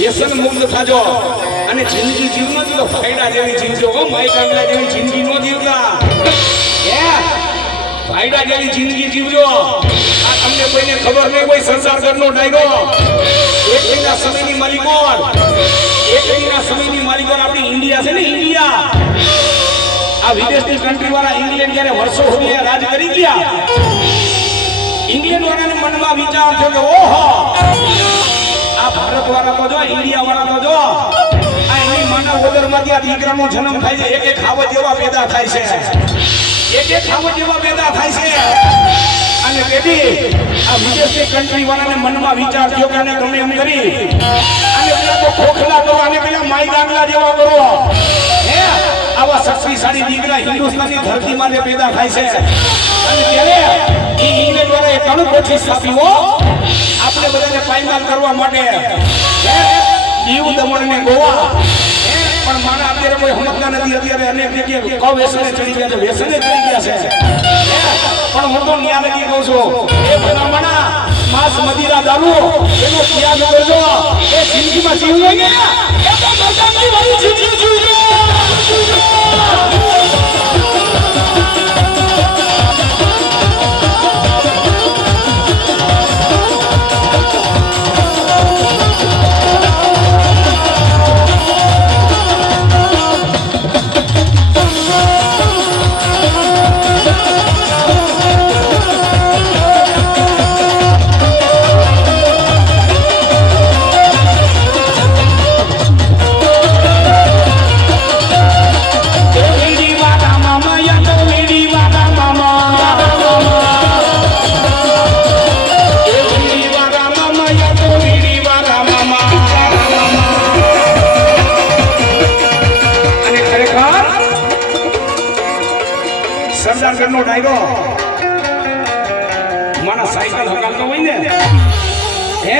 વ્યસન મુક્ત થાજો અને જિંદગી જીવનો તો ફાયદા જેવી જીવજો હો માઈ કાંગલા જેવી જિંદગી નો જીવતા ફાયદા જેવી જિંદગી જીવજો આ તમને કોઈને ખબર નહીં કોઈ સંસાર ઘરનો ડાયરો એક મહિના સમયની માલિકોર આપણી ઇન્ડિયા છે ને ઇન્ડિયા આ વિદેશની કન્ટ્રી વાળા ઇંગ્લેન્ડ જ્યારે વર્ષો સુધી રાજ કરી ગયા ઇંગ્લેન્ડ વાળાને મનમાં વિચાર થયો કે ઓહો આ ભારત વાળા તો જો ઇન્ડિયા વાળા તો જો આ એની માનવ ઉદરમાંથી આ દીકરાનો જન્મ થાય છે એક ખાવા જેવા પેદા થાય છે એક ખાવા જેવા પેદા થાય છે અને તેથી આ વિદેશની કન્ટ્રી વાળાને મનમાં વિચાર થયો કે આને ગમે એમ કરી અને પેલા તો ખોખલા કરો અને પેલા માઈ ગાંગલા જેવા કરો હે આવા શક્તિશાળી દીકરા હિન્દુસ્તાનની ધરતીમાં પેદા થાય છે અને ત્યારે ઈ ઇંગ્લેન્ડ વાળાએ ઘણું કોશિશ સ્થાપી હો આપણે બધાને પાયમાલ કરવા માટે દીવ દમણ ને ગોવા પણ મારા અત્યારે કોઈ સમજતા નથી અત્યારે અનેક જગ્યાએ કવ વ્યસને ચડી ગયા છે વ્યસને ચડી ગયા છે પણ હું તો ન્યા નથી કહું છું એ ભલામણા માંસ મદિરા દારૂ એનો ત્યાગ કરજો એ જિંદગીમાં જીવવું ને એ તો મજાની વાળી જિંદગી જીવજો સરદારગઢનો ડાયરો મારા સાયકલ હકાલતો હોય ને હે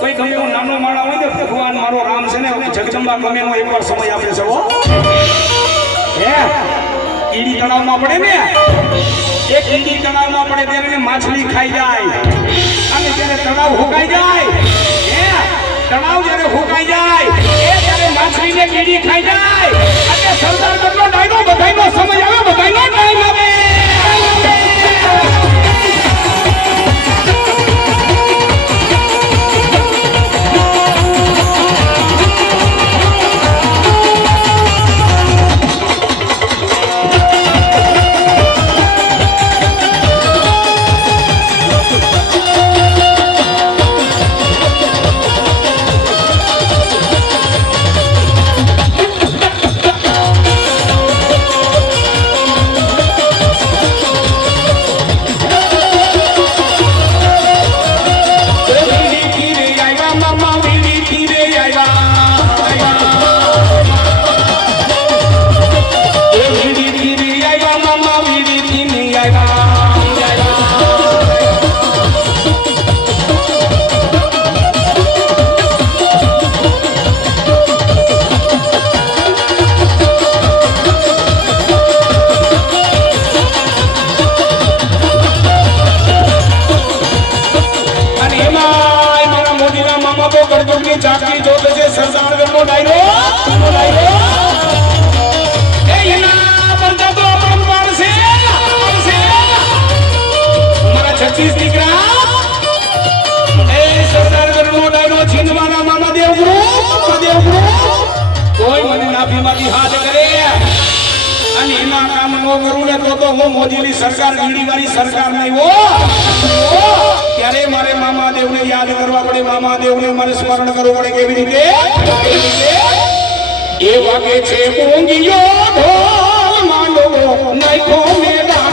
કોઈ ગમે એવો નાનો માળા હોય ને ભગવાન મારો રામ છે ને જગદંબા ગમે એનો એકવાર સમય આપે છે હો હે ઈડી તળાવમાં પડે ને એક ઈડી તળાવમાં પડે ત્યારે માછલી ખાઈ જાય અને ત્યારે તળાવ હુકાઈ જાય હે તળાવ જ્યારે હુકાઈ જાય એ ત્યારે માછલીને ઈડી ખાઈ જાય અને સરદારગઢનો ડાયરો બધાયનો સમય આવે બધાયનો ટાઈમ આવે સરદારગઢનો ડાયરો એ એના બનતા તો અપરંપાર છે મારા 36 દીકરા એ સરદારગઢનો ડાયરો છીનવાના મામા દેવગુરુ કોઈ મને નાભીમાંથી હાથ કરે અને એના કામ નો કરું ને તો હું મોદીની સરકાર ગીડીવાળી સરકાર નહીં હો ત્યારે મારે મામાદેવને યાદ કરવા પડે મામાદેવને મારે સ્મરણ કરવું પડે કેવી રીતે એ વાગે છે મોંગીયો ઢોલ માંડવો નાખો મેદાન